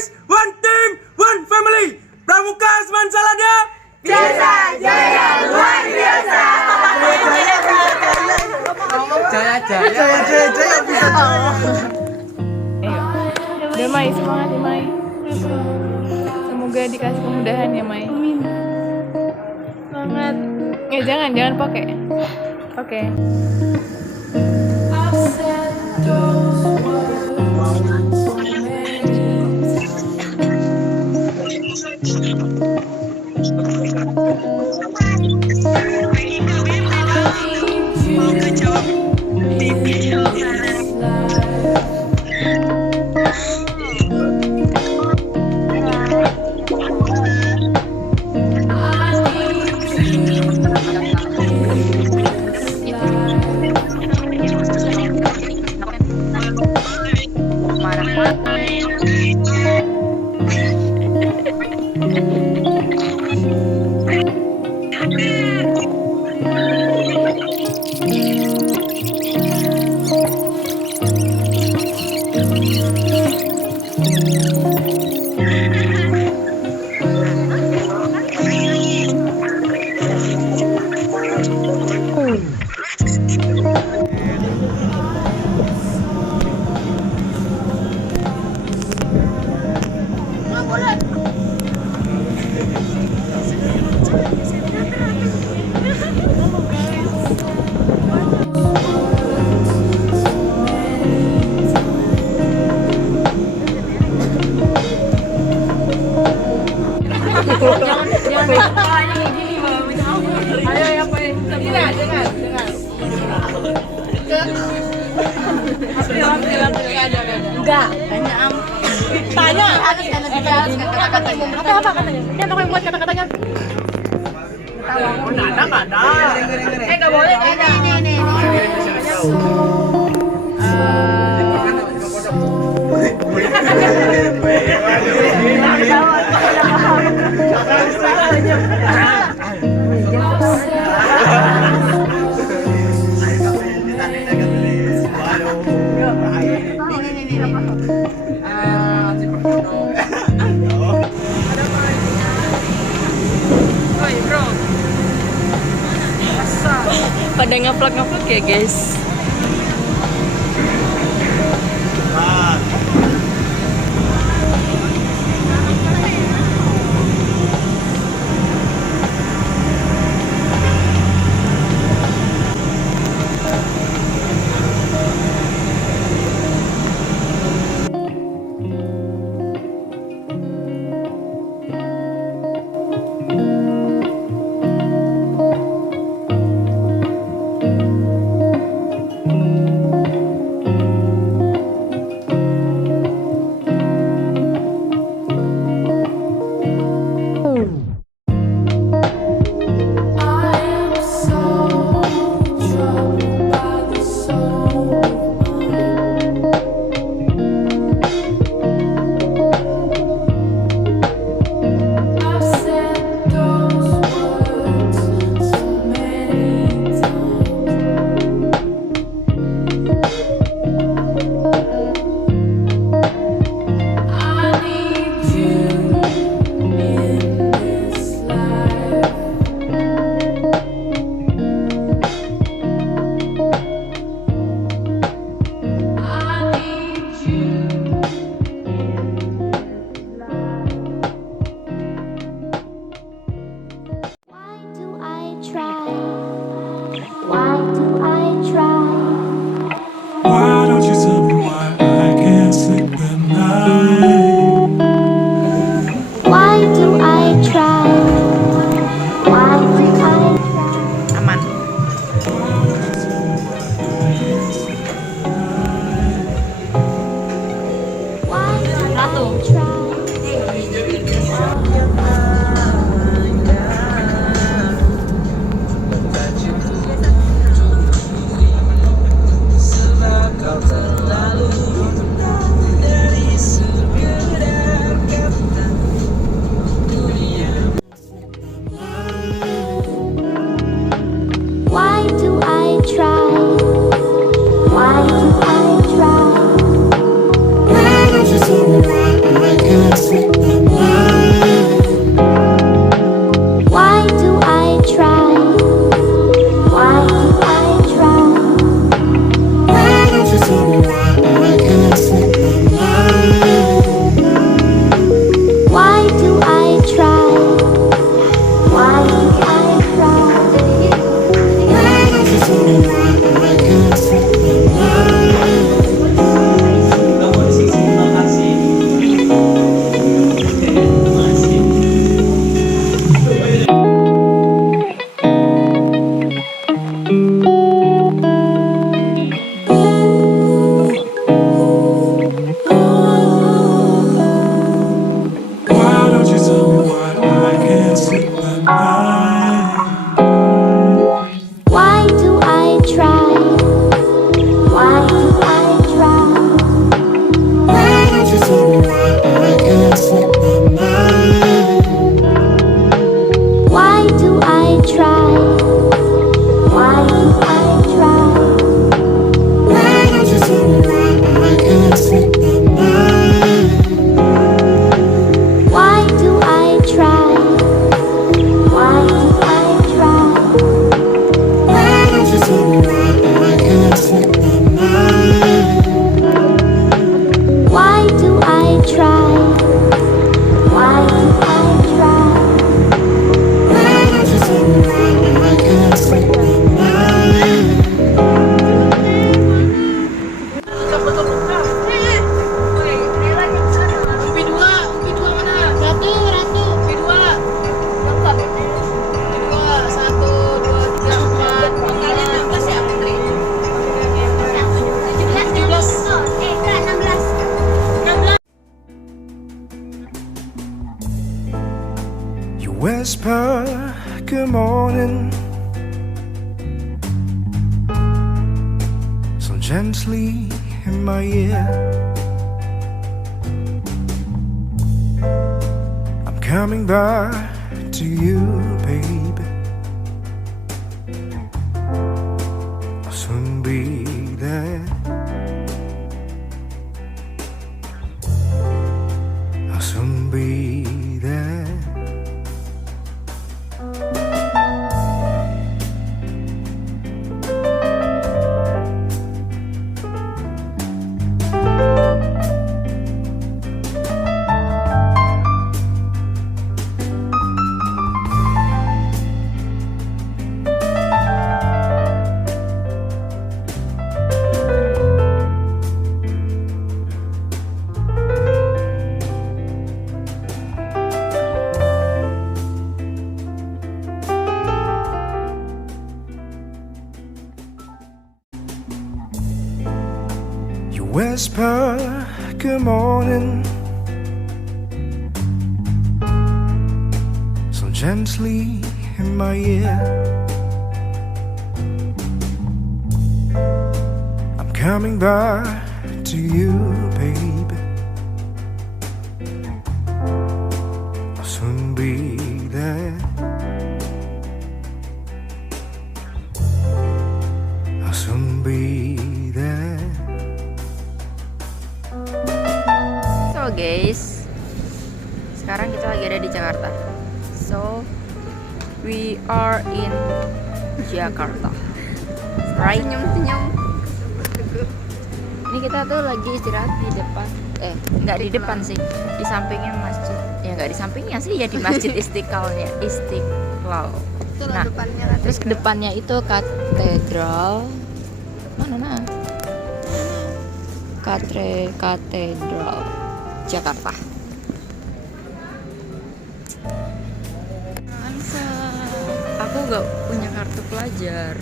guys, one team, one family. Pramuka Asman Salada. Biasa jaya luar biasa. Jaya bisa. Udah Mai, semangat ya Mai. Semoga dikasih kemudahan ya Mai. Semangat. Ya jangan pakai. Oke. Enggak, tanya apa katanya? Dia apa yang buat kata-katanya? Nggak ada. Nggak boleh ini. Pada ngeplak ya guys. whisper good morning so gently in my ear. I'm coming back to you, baby. I'll soon be there. I'll soon be there. You whisper good morning so gently in my ear. I'm coming back to you, baby. I'll soon be there. I'll soon be there. So guys, sekarang kita lagi ada di Jakarta. So we are in Jakarta. Right? Senyum. Ini kita tuh lagi istirahat di depan. Nggak di depan sih, di sampingnya masjid. Ya nggak di sampingnya sih, ya di masjid Istiqlalnya, Istiqlal. Nah, terus depannya itu katedral. Mana? Katedral Jakarta. Aku gak punya kartu pelajar.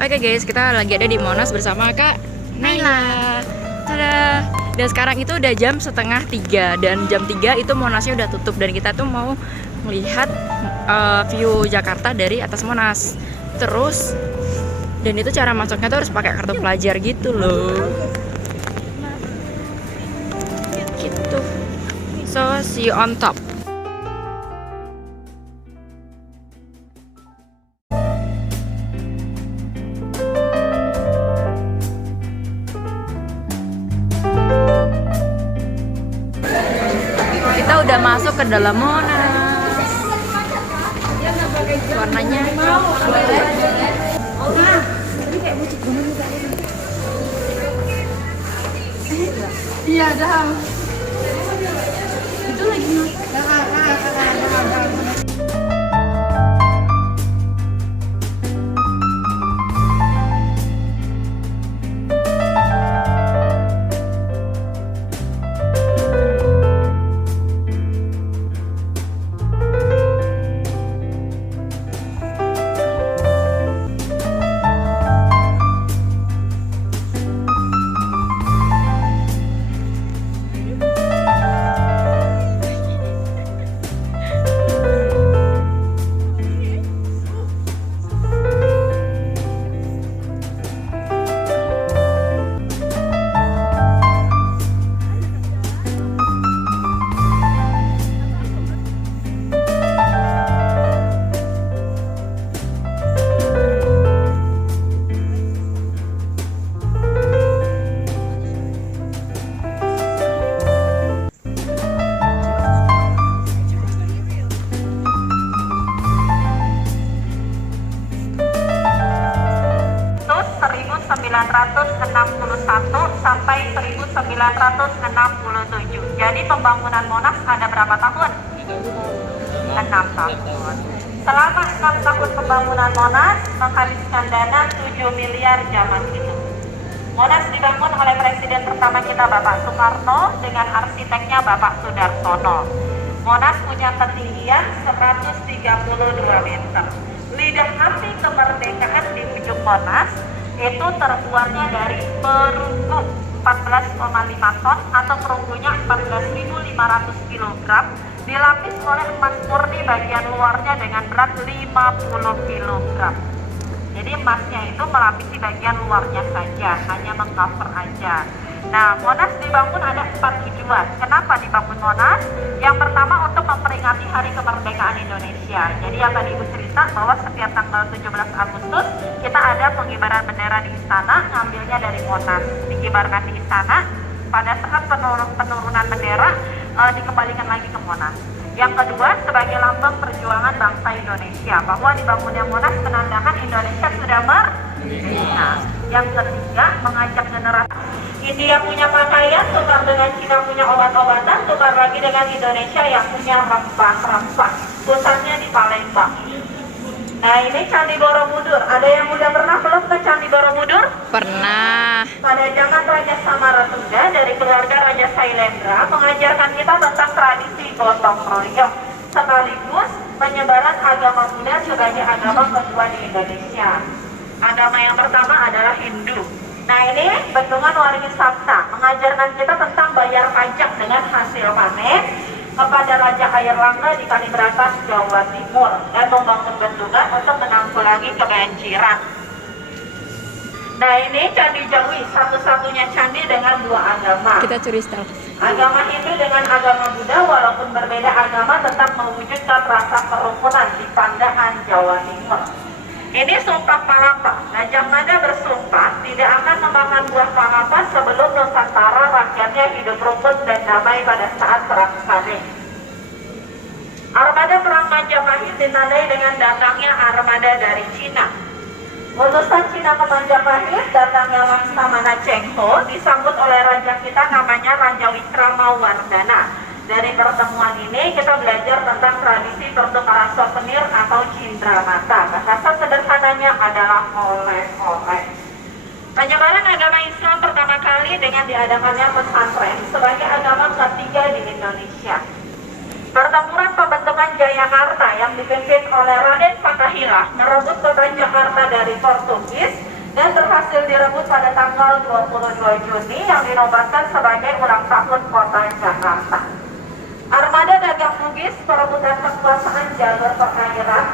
Oke guys, kita lagi ada di Monas bersama Kak Naila. Tada. Dan sekarang itu udah jam 2:30 dan jam 3 itu Monasnya udah tutup dan kita tuh mau melihat view Jakarta dari atas Monas. Terus dan itu cara masuknya tuh harus pakai kartu pelajar gitu loh. Gitu. So see you on top. Kita udah masuk ke dalam Monas. Warnanya Iya dah. Itu lagi. sampai 1967. Jadi pembangunan Monas ada berapa tahun? 6 tahun. Selama 6 tahun pembangunan Monas menghabiskan dana 7 miliar zaman itu. Monas dibangun oleh Presiden pertama kita Bapak Soekarno dengan arsiteknya Bapak Sudarsono. Monas punya ketinggian 132 meter. Lidah api kemerdekaan di ujung Monas itu terbuatnya dari perunggu 14,5 ton atau perunggunya 14.500 kg dilapis oleh emas murni bagian luarnya dengan berat 50 kg. Jadi emasnya itu melapisi bagian luarnya saja, hanya mengcover aja. Nah, Monas dibangun ada 4 tujuan. Kenapa dibangun Monas? Yang pertama untuk memperingati Hari Kemerdekaan Indonesia. Jadi yang tadi Ibu cerita bahwa setiap tanggal 17 Agustus kita ada pengibaran bendera di istana, ngambilnya dari Monas. Dikibarkan di istana, pada saat penurunan bendera dikembalikan lagi ke Monas. Yang kedua, sebagai lambang perjuangan bangsa Indonesia, bahwa dibangunnya Monas menandakan Indonesia sudah merdeka. Yang ketiga, mengajak generasi. India punya pakaian, tukar dengan Cina punya obat-obatan, tukar lagi dengan Indonesia yang punya rempah-rempah. Pusatnya di Palembang. Nah, ini Candi Borobudur. Ada yang udah pernah belum ke Candi Borobudur? Pernah. Pada zaman Raja Samaratungga dari keluarga Raja Sailendra mengajarkan kita tentang tradisi gotong royong sekaligus penyebaran agama Buddha sebagai agama kedua di Indonesia. Agama yang pertama adalah Hindu. Nah, ini Bendungan Waringin Sabta mengajarkan kita tentang bayar pajak dengan hasil panen kepada Raja Airlangga di Kaliberantas, Jawa Timur, dan membangun bendungan untuk menanggulangi kebanjiran. Nah, ini Candi Jawi, satu-satunya candi dengan 2 agama. Kita curi style. Agama Hindu dengan agama Buddha walaupun berbeda agama tetap mewujudkan rasa kerukunan di Pandaan, Jawa Timur. Ini Sumpah Palapa. Gajah Mada bersumpah tidak akan memakan buah palapa sebelum Nusantara rakyatnya hidup rukun dan damai pada saat perang salib. Armada Perang Majapahit ditandai dengan datangnya armada dari Cina. Utusan Cina ke Majapahit, datangnya Laksamana Cheng Ho disambut oleh raja kita namanya Raja Wikramawardhana. Dari pertemuan ini kita belajar tentang tradisi pertukaran souvenir atau cindramata. Bahasa sederhananya adalah oleh-oleh. Penyebaran agama Islam pertama kali dengan diadakannya pesantren sebagai agama ketiga di Indonesia. Pertempuran pembentukan Jayakarta yang dipimpin oleh Raden Fathahilah merebut kota Jakarta dari Portugis dan berhasil direbut pada tanggal 22 Juni yang dinobatkan sebagai ulang tahun kota Jakarta. Armada dagang Bugis, perebutan kekuasaan jalur perairan,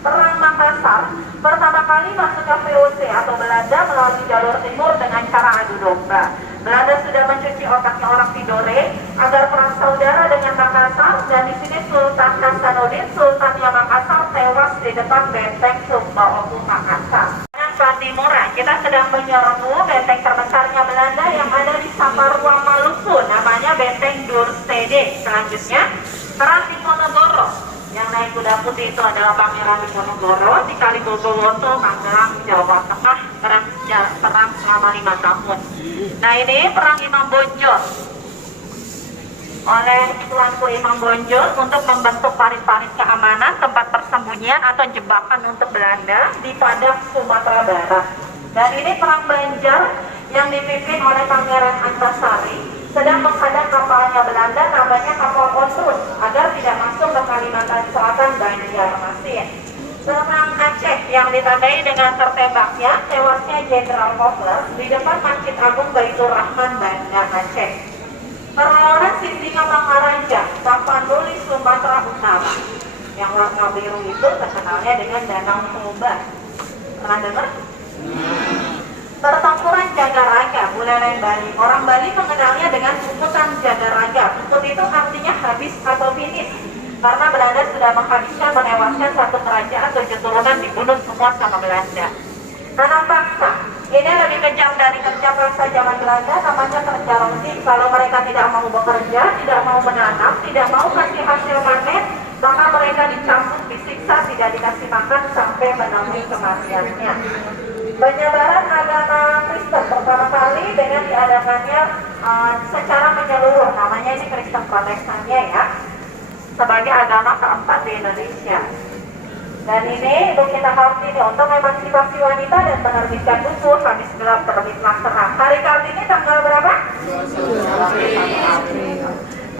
Perang Makassar, pertama kali masuk ke VOC atau Belanda melalui jalur timur dengan cara adu domba. Belanda sudah mencuci otaknya orang Tidore agar perang saudara dengan Makassar, dan di sini Sultan Hasanuddin, Sultannya Makassar, tewas di depan benteng Sumbawa Makassar. Timura, kita sedang menyerbu benteng terbesarnya Belanda yang ada di Saparua, Maluku, namanya Benteng Durstede. Selanjutnya, Perang Diponegoro. Yang naik kuda putih itu adalah Pangeran Diponegoro di Kalibogowoso, Magelang, Jawa Tengah. Perang selama 5 tahun. Nah, ini Perang Imam Bonjol oleh Tuanku Imam Bonjol untuk membentuk parit-parit keamanan, tempat persembunyian atau jebakan untuk Belanda di Padang, Sumatera Barat. Dan ini Perang Banjar yang dipimpin oleh Pangeran Antasari sedang menghadang kapalnya Belanda namanya kapal Onrus agar tidak masuk ke Kalimantan Selatan, Banjarmasin. Perang Aceh yang ditandai dengan tertembaknya tewasnya Jenderal Kofler di depan Masjid Agung Baitur Rahman, Banda Aceh. Perlawanan Sindika Mangaraja, Tapanuli, Sumatera Utara. Yang warna biru itu terkenalnya dengan Danau Toba. Pernah dengar? Pertempuran Jagaraga, Buleleng Bali. Orang Bali mengenalnya dengan sebutan Jagaraga. Sebut itu artinya habis atau finish. Karena Belanda sudah menghabiskan, menewaskan satu kerajaan 7 turunan dibunuh semua sama Belanda. Tanam bangsa. Ini lebih kejam dari kerja paksa zaman Belanda, namanya kerja roti. Kalau mereka tidak mau bekerja, tidak mau menanam, tidak mau kasih hasil panen, maka mereka dicambuk, disiksa, tidak dikasih makan sampai menemui kematiannya. Penyebaran agama Kristen pertama kali dengan diadakannya secara menyeluruh, namanya ini Kristen Protestannya ya, sebagai agama keempat di Indonesia. Dan ini Ibu kita Kartini untuk emansipasi wanita dan menerbitkan buku Habis Gelap Terbitlah Terang. Hari Kartini tanggal berapa? 21 April.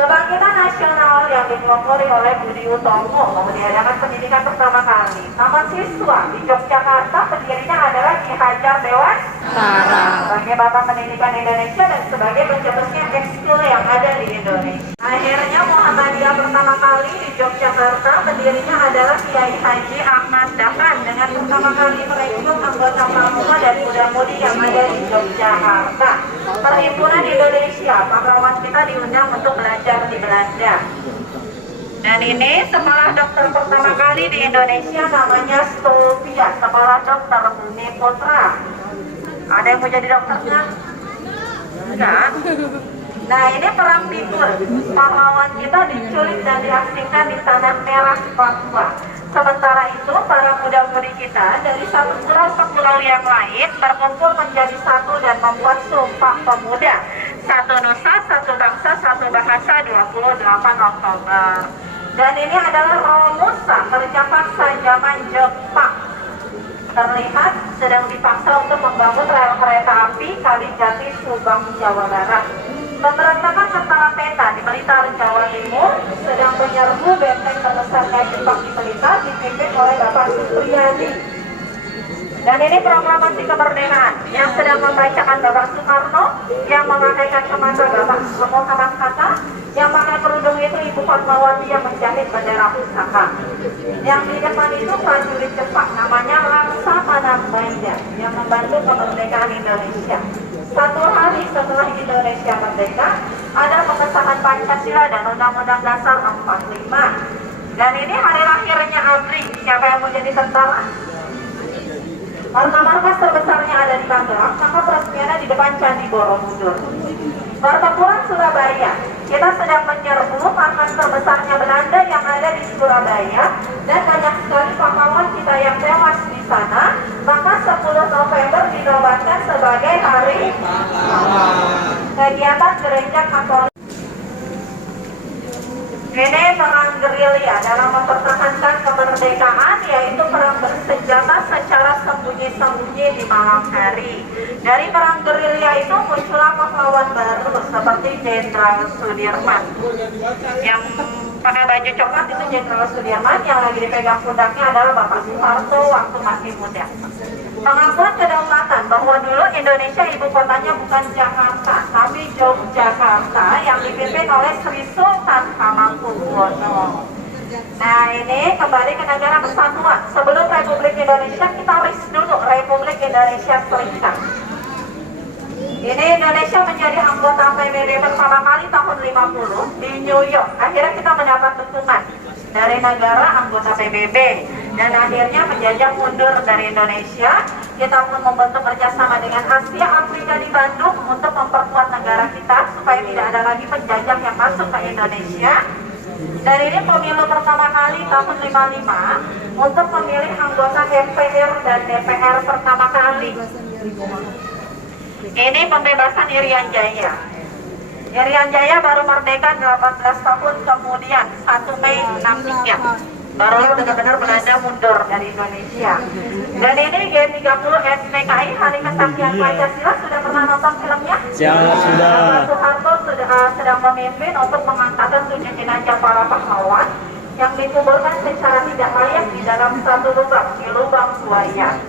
Kebangkitan nasional yang dipelopori oleh Budi Utomo mengadakan pendidikan pertama kali. Taman Siswa di Yogyakarta pendirinya adalah Ki Hajar Dewantara sebagai Bapak Pendidikan Indonesia dan sebagai pencetusnya ekskul yang ada di Indonesia. Akhirnya Muhammadiyah pertama kali di Yogyakarta pendirinya adalah Kiai Haji Ahmad Dahlan dengan pertama kali merekrut anggota pramuka dan muda-mudi yang ada di Yogyakarta. Perhimpunan Indonesia, pahlawan kita diundang untuk belajar di Belanda. Dan ini sekolah dokter pertama kali di Indonesia namanya Stovia, sekolah dokter Bumi Putra. Ada yang mau jadi dokternya? Enggak. Nah ini perang Timur, pahlawan kita diculik dan diasingkan di Tanah Merah, Papua. Sementara itu para muda-mudi kita dari satu pulau ke pulau yang lain berkumpul menjadi satu dan membuat Sumpah Pemuda. Satu Nusa, satu bangsa, satu bahasa 28 Oktober. Dan ini adalah rumusan kerja paksa zaman Jepang. Terlihat sedang dipaksa untuk membangun rel kereta api Kalijati Subang, Jawa Barat. Pemberontakan tentara peta di Blitar, Jawa Timur sedang menyerbu benteng terbesarnya Jepang di Blitar dipimpin oleh Bapak Supriyadi. Dan ini proklamasi kemerdekaan yang sedang membacakan Bapak Soekarno, yang memakai kacamata Bapak Muhammad Hatta, yang pakai kerudung itu Ibu Fatmawati yang menjahit bendera pusaka. Yang di depan itu prajurit Jepang namanya Laksamana Baija yang membantu kemerdekaan Indonesia. Satu hari setelah Indonesia merdeka, ada pengesahan Pancasila dan Undang-Undang Dasar 45. Dan ini hari lahirnya ABRI. Siapa yang mau jadi tentara? Karena markas terbesarnya ada di Tangerang, maka peresmiannya di depan Candi Borobudur. Pertempuran Surabaya, kita sedang menyerbu markas terbesarnya Belanda yang ada di Surabaya, dan banyak sekali pahlawan kita yang tewas di sana. Maka 10 November dinobatkan sebagai Hari Kegiatan Gereja Katolik. Ini perang gerilya dalam mempertahankan kemerdekaan, yaitu perang bersenjata secara sembunyi-sembunyi di malam hari. Dari perang gerilya itu muncullah pahlawan baru seperti Jenderal Sudirman. Yang pakai baju coklat itu Jenderal Sudirman, yang lagi dipegang pundaknya adalah Bapak Soeharto waktu masih muda. Pengakuan kedaulatan bahwa dulu Indonesia ibu kotanya bukan Jakarta, tapi Yogyakarta yang dipimpin oleh Sri Sultan Hamengkubuwono. Nah ini kembali ke negara kesatuan. Sebelum Republik Indonesia kita list dulu Republik Indonesia Serikat. Ini Indonesia menjadi anggota PBB pertama kali tahun 50 di New York. Akhirnya kita mendapat dukungan dari negara anggota PBB. Dan akhirnya penjajah mundur dari Indonesia. Kita pun membentuk kerjasama dengan Asia Afrika di Bandung untuk memperkuat negara kita supaya tidak ada lagi penjajah yang masuk ke Indonesia. Dan ini pemilu pertama kali tahun 55 untuk memilih anggota MPR dan DPR pertama kali. Ini pembebasan Irian Jaya. Irian Jaya baru merdeka 18 tahun kemudian, 1 Mei 63. Baru benar-benar Belanda mundur dari Indonesia. Dan ini G30 SPKI Hari Kesaktian Pancasila, sudah pernah nonton filmnya? Sudah. Pak Soeharto sedang memimpin untuk mengangkatkan 7 jenazah para pahlawan yang dikuburkan secara tidak layak di dalam satu lubang, di lubang buaya.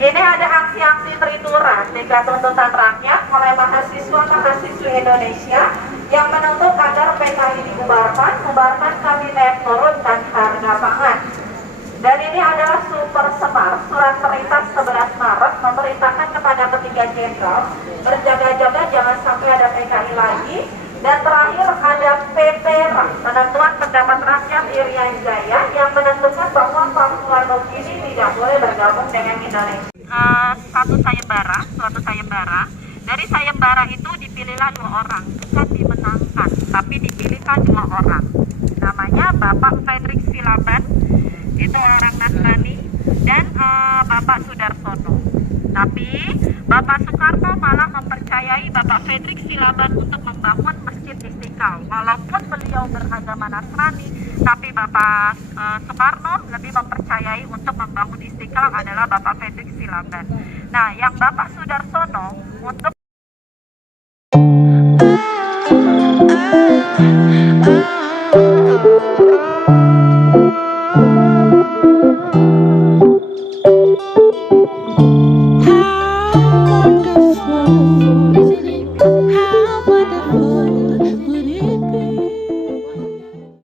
Ini ada aksi-aksi Trituran, tiga tuntutan rakyat oleh mahasiswa-mahasiswi Indonesia yang menuntut agar PKI dibubarkan kabinet, turunkan harga pangan. Dan ini adalah Super Semar, surat perintah 11 Maret memerintahkan kepada ketiga jenderal berjaga-jaga jangan sampai ada PKI lagi. Dan terakhir ada PPRA, penentuan pendapat rakyat Irian Jaya yang menentukan bahwa Papua Nugini tidak boleh bergabung dengan Indonesia. Suatu sayembara. Dari sayembara itu dipilihlah 2 orang, bukan dimenangkan, tapi dipilihkan 2 orang. Namanya Bapak Fredrik Silaban, itu orang Nasrani, dan Bapak Sudarsono. Tapi Bapak Soekarno malah mempercayai Bapak Fredrik Silaban untuk membangun Masjid Istiqlal. Walaupun beliau beragama Nasrani, tapi Bapak Soekarno lebih mempercayai untuk membangun Istiqlal adalah Bapak Fredrik Silaban. Nah, yang Bapak Sudarsono untuk